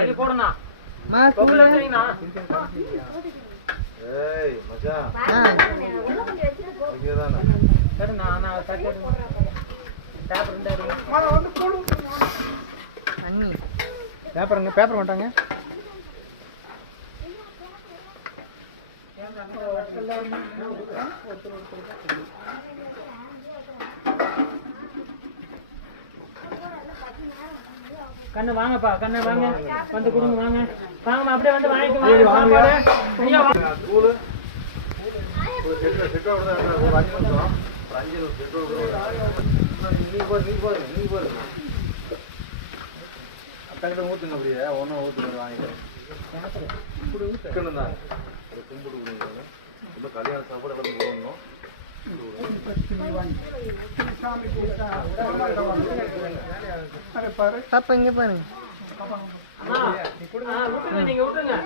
அள்ளி போடுண்ணா. ஏய் மச்சான் பேப்பர் மாட்டாங்க. கண்ணு வாங்கப்பா, கண்ணு வாங்க, வந்து கொடுங்க, வாங்க வாங்கம்மா, அப்படியே வந்து வாங்கிக்கோங்க. ஊத்துங்க அப்படியே ஒன்னும் ஊத்துங்க வாங்கிக்கிறேன். கல்யாண சாப்பாடு எல்லாம் போடணும். பாப்பா இங்க பாருங்க. நீங்க விட்டுருங்க.